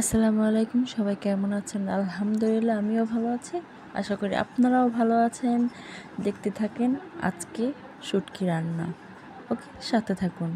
আসসালামু আলাইকুম, সবাই কেমন আছেন? আলহামদুলিল্লাহ, আমিও ভালো আছি। আশা করি আপনারাও ভালো আছেন। দেখতে থাকেন আজকে শুটকি রান্না। ওকে, সাথে থাকুন।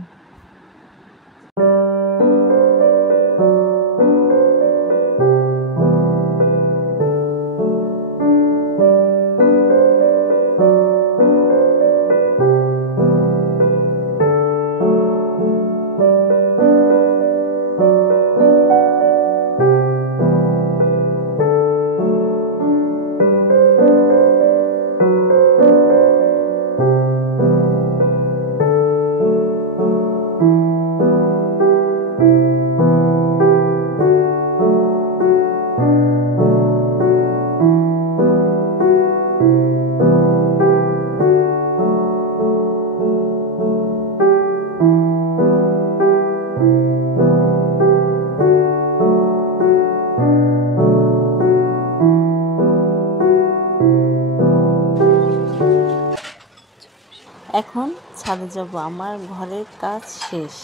এখন ছাদে যাব, আমার ঘরের কাজ শেষ।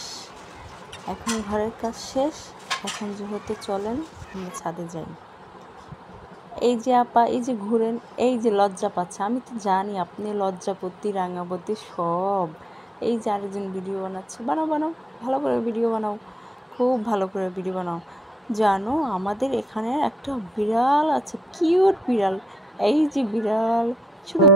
এখন যেহেতু চলেন আমরা ছাদে যাই। এই যে আপা, এই যে ঘুরেন, এই যে লজ্জা পাচ্ছে। আমি তো জানি আপনি লজ্জাপতি, রাঙাপতি সব। এই যে আরেকজন ভিডিও বানাচ্ছে, বানাও বানাও, ভালো করে ভিডিও বানাও, খুব ভালো করে ভিডিও বানাও। জানো আমাদের এখানে একটা বিড়াল আছে, কিউট বিড়াল। এই যে বিড়াল, শুধু